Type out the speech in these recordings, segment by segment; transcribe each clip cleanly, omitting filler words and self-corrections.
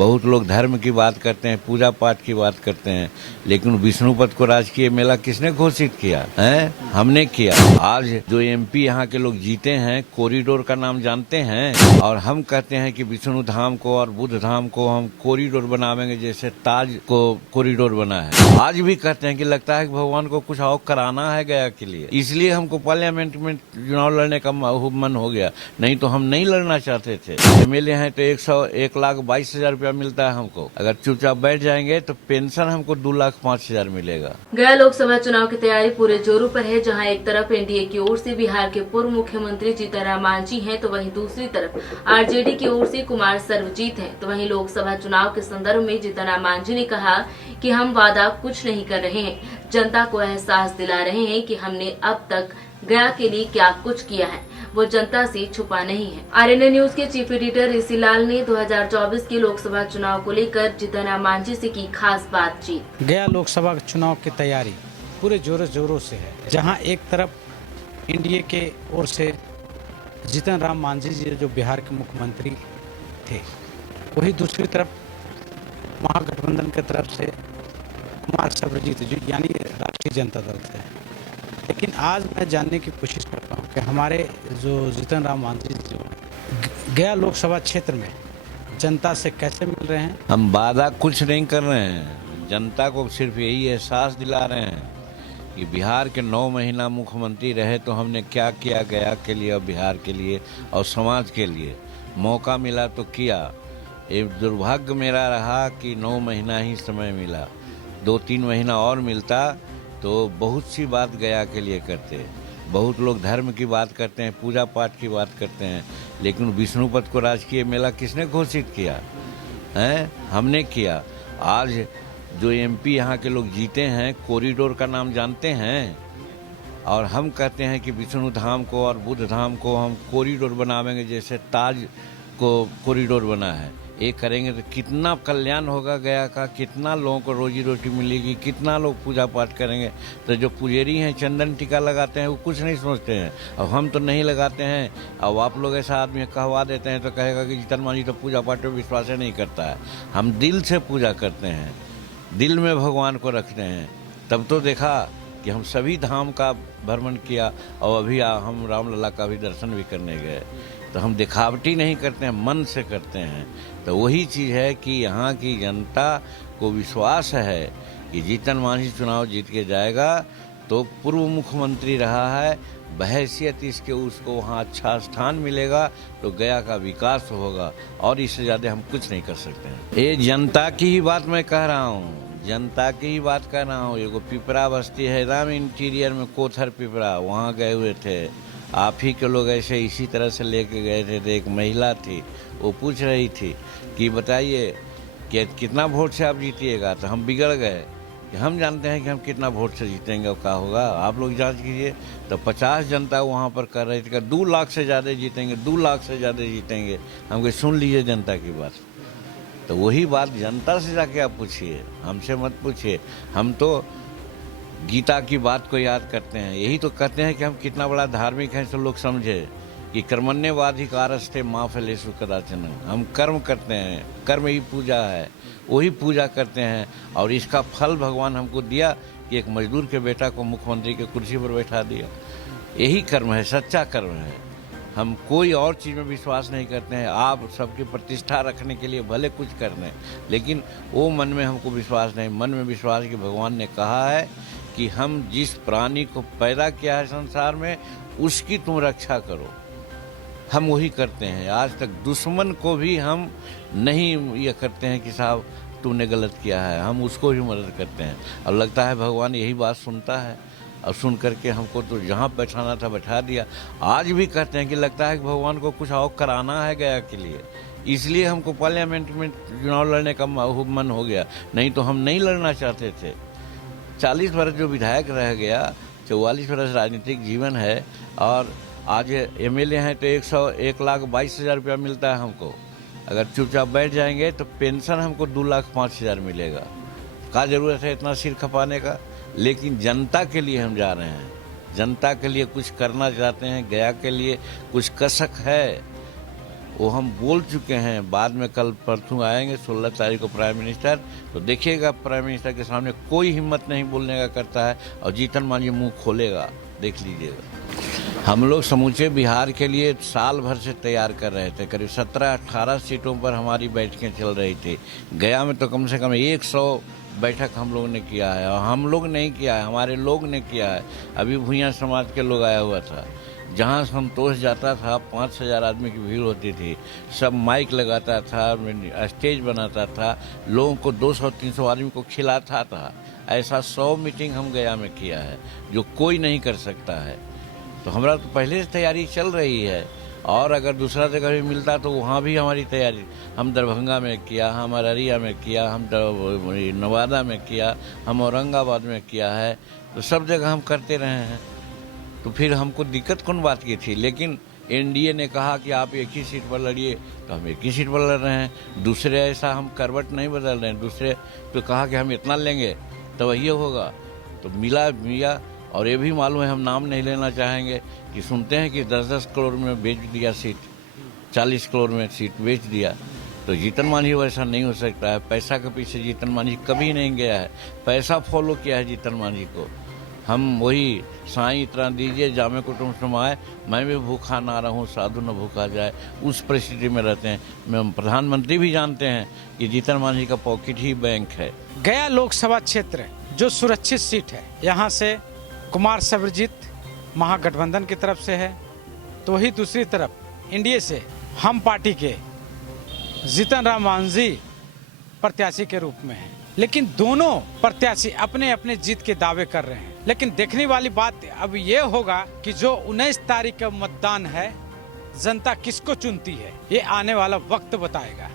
बहुत लोग धर्म की बात करते हैं, पूजा पाठ की बात करते हैं, लेकिन विष्णुपद को राजकीय मेला किसने घोषित किया है? हमने किया। आज जो एमपी यहाँ के लोग जीते हैं, कॉरिडोर का नाम जानते हैं, और हम कहते हैं कि विष्णु धाम को और बुद्ध धाम को हम कॉरिडोर बनावेंगे, जैसे ताज को कॉरिडोर बना है। आज भी कहते हैं कि लगता है कि भगवान को कुछ और कराना है गया के लिए, इसलिए हमको पार्लियामेंट में चुनाव लड़ने का मन हो गया, नहीं तो हम नहीं लड़ना चाहते थे। एमएलए हैं तो 1,22,000 रुपया मिलता है हमको, अगर चुपचाप बैठ जाएंगे तो पेंशन हमको 2,05,000 मिलेगा। गया लोकसभा चुनाव की तैयारी पूरे जोरों पर है, जहां एक तरफ एनडीए की ओर से बिहार के पूर्व मुख्यमंत्री जीतनराम मांझी हैं, तो वहीं दूसरी तरफ आरजेडी की ओर से कुमार सर्वजीत हैं। तो वहीं लोकसभा चुनाव के संदर्भ में जीतनराम मांझी ने कहा कि हम वादा कुछ नहीं कर रहे हैं, जनता को एहसास दिला रहे हैं कि हमने अब तक गया के लिए क्या कुछ किया है, वो जनता से छुपा नहीं है। आरएनए न्यूज के चीफ एडिटर ऋषि लाल ने 2024 के लोकसभा चुनाव को लेकर जीतनराम मांझी से की खास बातचीत। गया लोकसभा चुनाव की तैयारी पूरे जोरों से है, जहां एक तरफ एनडीए के ओर से जीतनराम मांझी जी जो बिहार के मुख्यमंत्री थे, वही दूसरी तरफ महागठबंधन की तरफ से कुमार सर्वजीत जी यानी राष्ट्रीय जनता दल से। लेकिन आज मैं जानने की कोशिश करता हूँ कि हमारे जो जीतनराम मांझी जो गया लोकसभा क्षेत्र में जनता से कैसे मिल रहे हैं। हम वादा कुछ नहीं कर रहे हैं, जनता को सिर्फ यही एहसास दिला रहे हैं कि बिहार के 9 महीना मुख्यमंत्री रहे तो हमने क्या किया गया के लिए और बिहार के लिए और समाज के लिए। मौका मिला तो किया। एक दुर्भाग्य मेरा रहा कि 9 महीना ही समय मिला, 2-3 महीना और मिलता तो बहुत सी बात गया के लिए करते। बहुत लोग धर्म की बात करते हैं, पूजा पाठ की बात करते हैं, लेकिन विष्णुपद को राजकीय मेला किसने घोषित किया है? हमने किया। आज जो एमपी यहाँ के लोग जीते हैं, कॉरिडोर का नाम जानते हैं, और हम कहते हैं कि विष्णु धाम को और बुद्ध धाम को हम कॉरिडोर बनावेंगे, जैसे ताज को कॉरिडोर बना है। ये करेंगे तो कितना कल्याण होगा गया का, कितना लोगों को रोजी रोटी मिलेगी, कितना लोग पूजा पाठ करेंगे। तो जो पुजारी हैं चंदन टीका लगाते हैं वो कुछ नहीं सोचते हैं। अब हम तो नहीं लगाते हैं, अब आप लोग ऐसा आदमी कहवा देते हैं तो कहेगा कि जीतन मांझी तो पूजा पाठ में विश्वास ही नहीं करता है। हम दिल से पूजा करते हैं, दिल में भगवान को रखते हैं। तब तो देखा कि हम सभी धाम का भ्रमण किया, और अभी हम रामलला का भी दर्शन भी करने गए। तो हम दिखावटी नहीं करते हैं, मन से करते हैं। तो वही चीज़ है कि यहाँ की जनता को विश्वास है कि जीतन मांझी चुनाव जीत के जाएगा। तो पूर्व मुख्यमंत्री रहा है, बहैसियत इसके उसको वहाँ अच्छा स्थान मिलेगा तो गया का विकास होगा, और इससे ज़्यादा हम कुछ नहीं कर सकते हैं। ये जनता की ही बात मैं कह रहा हूँ, जनता की ही बात कर रहा हूँ। एगो पिपरा बस्ती है राम इंटीरियर में, कोथर पिपरा, वहाँ गए हुए थे। आप ही के लोग ऐसे इसी तरह से लेके गए थे। तो एक महिला थी, वो पूछ रही थी कि बताइए कि कितना वोट से आप जीतिएगा। तो हम बिगड़ गए कि हम जानते हैं कि हम कितना वोट से जीतेंगे और क्या होगा, आप लोग जांच कीजिए। तो 50 जनता वहाँ पर कर रही थी कि 2 लाख से ज़्यादा जीतेंगे, 2 लाख से ज़्यादा जीतेंगे। हम कहे सुन लीजिए जनता की बात। तो वही बात जनता से जाके आप पूछिए, हमसे मत पूछिए। हम तो गीता की बात को याद करते हैं, यही तो कहते हैं कि हम कितना बड़ा धार्मिक हैं, तो लोग समझे कि कर्मण्येवाधिकारस्ते मा फलेषु कदाचन। हम कर्म करते हैं, कर्म ही पूजा है, वही पूजा करते हैं। और इसका फल भगवान हमको दिया कि एक मजदूर के बेटा को मुख्यमंत्री के कुर्सी पर बैठा दिया। यही कर्म है, सच्चा कर्म है। हम कोई और चीज़ में विश्वास नहीं करते हैं। आप सबकी प्रतिष्ठा रखने के लिए भले कुछ कर दें, लेकिन वो मन में हमको विश्वास नहीं। मन में विश्वास कि भगवान ने कहा है कि हम जिस प्राणी को पैदा किया है संसार में, उसकी तुम रक्षा करो। हम वही करते हैं। आज तक दुश्मन को भी हम नहीं ये करते हैं कि साहब तुमने गलत किया है, हम उसको भी मदद करते हैं। और लगता है भगवान यही बात सुनता है, और सुन करके हमको तो जहाँ बैठाना था बैठा दिया। आज भी कहते हैं कि लगता है कि भगवान को कुछ और कराना है गया के लिए, इसलिए हमको पार्लियामेंट में चुनाव लड़ने का मन हो गया, नहीं तो हम नहीं लड़ना चाहते थे। 40 वर्ष जो विधायक रह गया, 44 वर्ष राजनीतिक जीवन है, और आज एमएलए हैं तो 1,22,000 रुपया मिलता है हमको। अगर चुपचाप बैठ जाएंगे तो पेंशन हमको 2,05,000 मिलेगा। क्या ज़रूरत है इतना सिर खपाने का? लेकिन जनता के लिए हम जा रहे हैं, जनता के लिए कुछ करना चाहते हैं, गया के लिए कुछ कसक है। वो हम बोल चुके हैं। बाद में कल परसों आएंगे 16 तारीख को प्राइम मिनिस्टर, तो देखिएगा प्राइम मिनिस्टर के सामने कोई हिम्मत नहीं बोलने का करता है, और जीतन मांझी मुंह खोलेगा, देख लीजिएगा। हम लोग समूचे बिहार के लिए साल भर से तैयार कर रहे थे। करीब 17-18 सीटों पर हमारी बैठकें चल रही थी। गया में तो कम से कम 100 बैठक हम लोग ने किया है, और हम लोग नहीं किया है, हमारे लोग ने किया है। अभी भूइयाँ समाज के लोग आया हुआ था, जहाँ संतोष जाता था 5,000 आदमी की भीड़ होती थी, सब माइक लगाता था, स्टेज बनाता था, लोगों को 200-300 आदमी को खिलाता था। ऐसा 100 मीटिंग हम गया में किया है, जो कोई नहीं कर सकता है। तो हमारा तो पहले से तैयारी चल रही है, और अगर दूसरा जगह भी मिलता तो वहाँ भी हमारी तैयारी। हम दरभंगा में किया, हम अररिया में किया, हम नवादा में किया, हम औरंगाबाद में किया है, तो सब जगह हम करते रहे हैं। तो फिर हमको दिक्कत कौन बात की थी? लेकिन एनडीए ने कहा कि आप एक ही सीट पर लड़िए, तो हम एक ही सीट पर लड़ रहे हैं। दूसरे ऐसा हम करवट नहीं बदल रहे हैं। दूसरे तो कहा कि हम इतना लेंगे तो वही होगा, तो मिला। और ये भी मालूम है, हम नाम नहीं लेना चाहेंगे, कि सुनते हैं कि 10-10 करोड़ में बेच दिया सीट, 40 करोड़ में सीट बेच दिया। तो जीतन मांझी वैसा नहीं हो सकता है। पैसा के पीछे जीतन मांझी कभी नहीं गया है, पैसा फॉलो किया है जीतन मांझी को। हम वही साईं इतना दीजिए जामे कुटुंब समाए, मैं भी भूखा ना रहूं साधु न भूखा जाए, उस परिस्थिति में रहते हैं। प्रधानमंत्री भी जानते हैं कि जीतन मांझी का पॉकेट ही बैंक है। गया लोकसभा क्षेत्र जो सुरक्षित सीट है, यहाँ से कुमार सर्वजीत महागठबंधन की तरफ से है, तो वही दूसरी तरफ एनडीए से हम पार्टी के जीतन राम मांझी प्रत्याशी के रूप में है। लेकिन दोनों प्रत्याशी अपने अपने जीत के दावे कर रहे हैं। लेकिन देखने वाली बात अब ये होगा कि जो 19 तारीख का मतदान है, जनता किसको चुनती है, ये आने वाला वक्त बताएगा।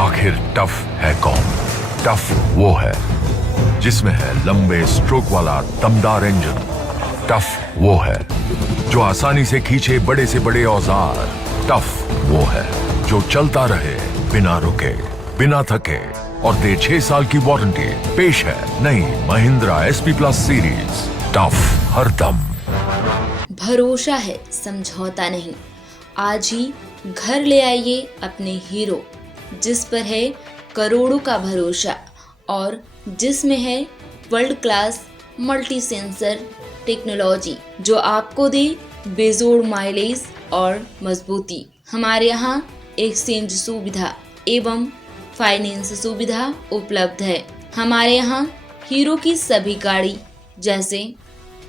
आखिर टफ है कौन? टफ वो है जिसमें है लंबे स्ट्रोक वाला दमदार इंजन। टफ वो है जो आसानी से खींचे बड़े से बड़े औजार। टफ वो है जो चलता रहे बिना रुके, बिना थके, और दे 6 साल की वारंटी। पेश है नई Mahindra SP plus series. Tough हर दम। भरोसा है, समझौता नहीं। आज ही घर ले आइए अपने हीरो, जिस पर है करोड़ों का भरोसा और जिसमें है world class multi sensor technology, जो आपको दे बेजोड़ माइलेज और मजबूती। हमारे यहाँ एक्सचेंज सुविधा एवं फाइनेंस सुविधा उपलब्ध है। हमारे यहाँ हीरो की सभी गाड़ी जैसे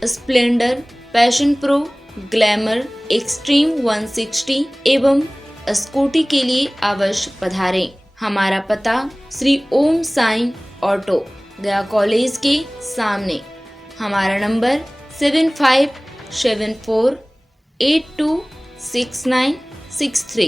Splendor, passion pro, glamour, extreme 160 एवं स्कूटी के लिए अवश्य पधारें। हमारा पता श्री ओम साईं ऑटो, गया कॉलेज के सामने। हमारा नंबर 7574826963।